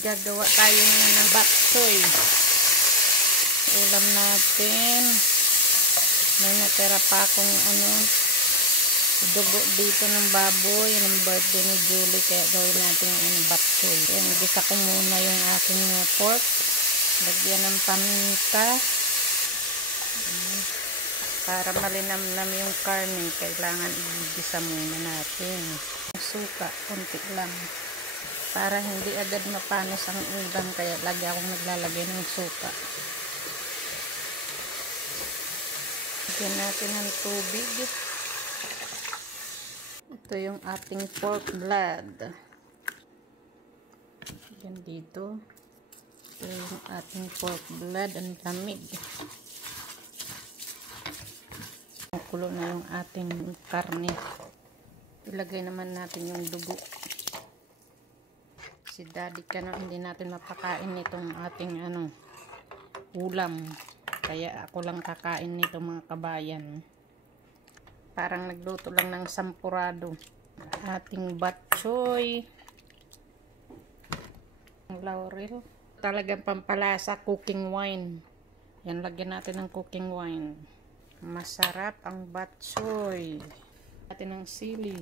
Gagawa tayo ngayon ng bok choy. Ulam natin. May natira pa akong dugo dito ng baboy ng birthday ni Julie, kaya gawin natin bok choy. Yan, gisa ko muna yung aking pork. Lagyan ng paminta. Para malinamnam yung karne, kailangan igisa muna natin. Suka, konti lang. Para hindi agad mapanis ang ulam, kaya lagi akong naglalagay ng suka. Lagyan natin ng tubig. Ito yung ating pork blood. Yan dito. Ito yung ating pork blood. Ang lamig. Kulo na yung ating karne. Ilagay naman natin yung dugo. Si daddy hindi natin mapakain nitong ating ulam. Kaya ako lang kakain nito, mga kabayan. Parang nagluto lang ng sampurado. Ating bok choy. Laurel. Talagang pampalasa, cooking wine. Yan, lagyan natin ng cooking wine. Masarap ang bok choy. Natin ng sili.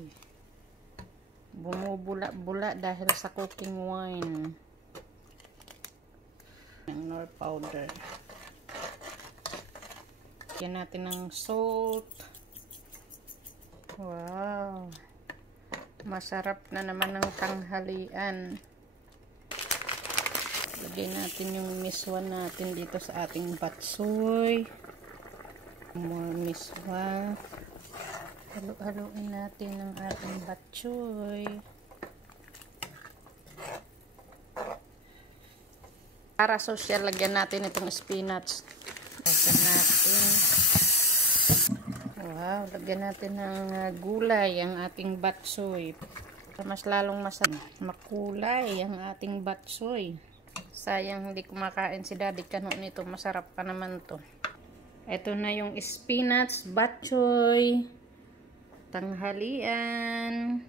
Bumubula-bula dahil sa cooking wine. Ang nor powder. Lagyan natin ng salt. Wow. Masarap na naman ng tanghalian. Lagyan natin yung miswa natin dito sa ating bok choy. More miswa. Halo-haloin natin ang ating bok choy. Para social, lagyan natin itong spinach. Lagyan natin. Wow, lagyan natin ng gulay ang ating bok choy. Mas lalong makulay ang ating bok choy. Sayang hindi kumakain si daddy kano nito. Masarap pa naman to. Ito na yung spinach bok choy. Tanghalian.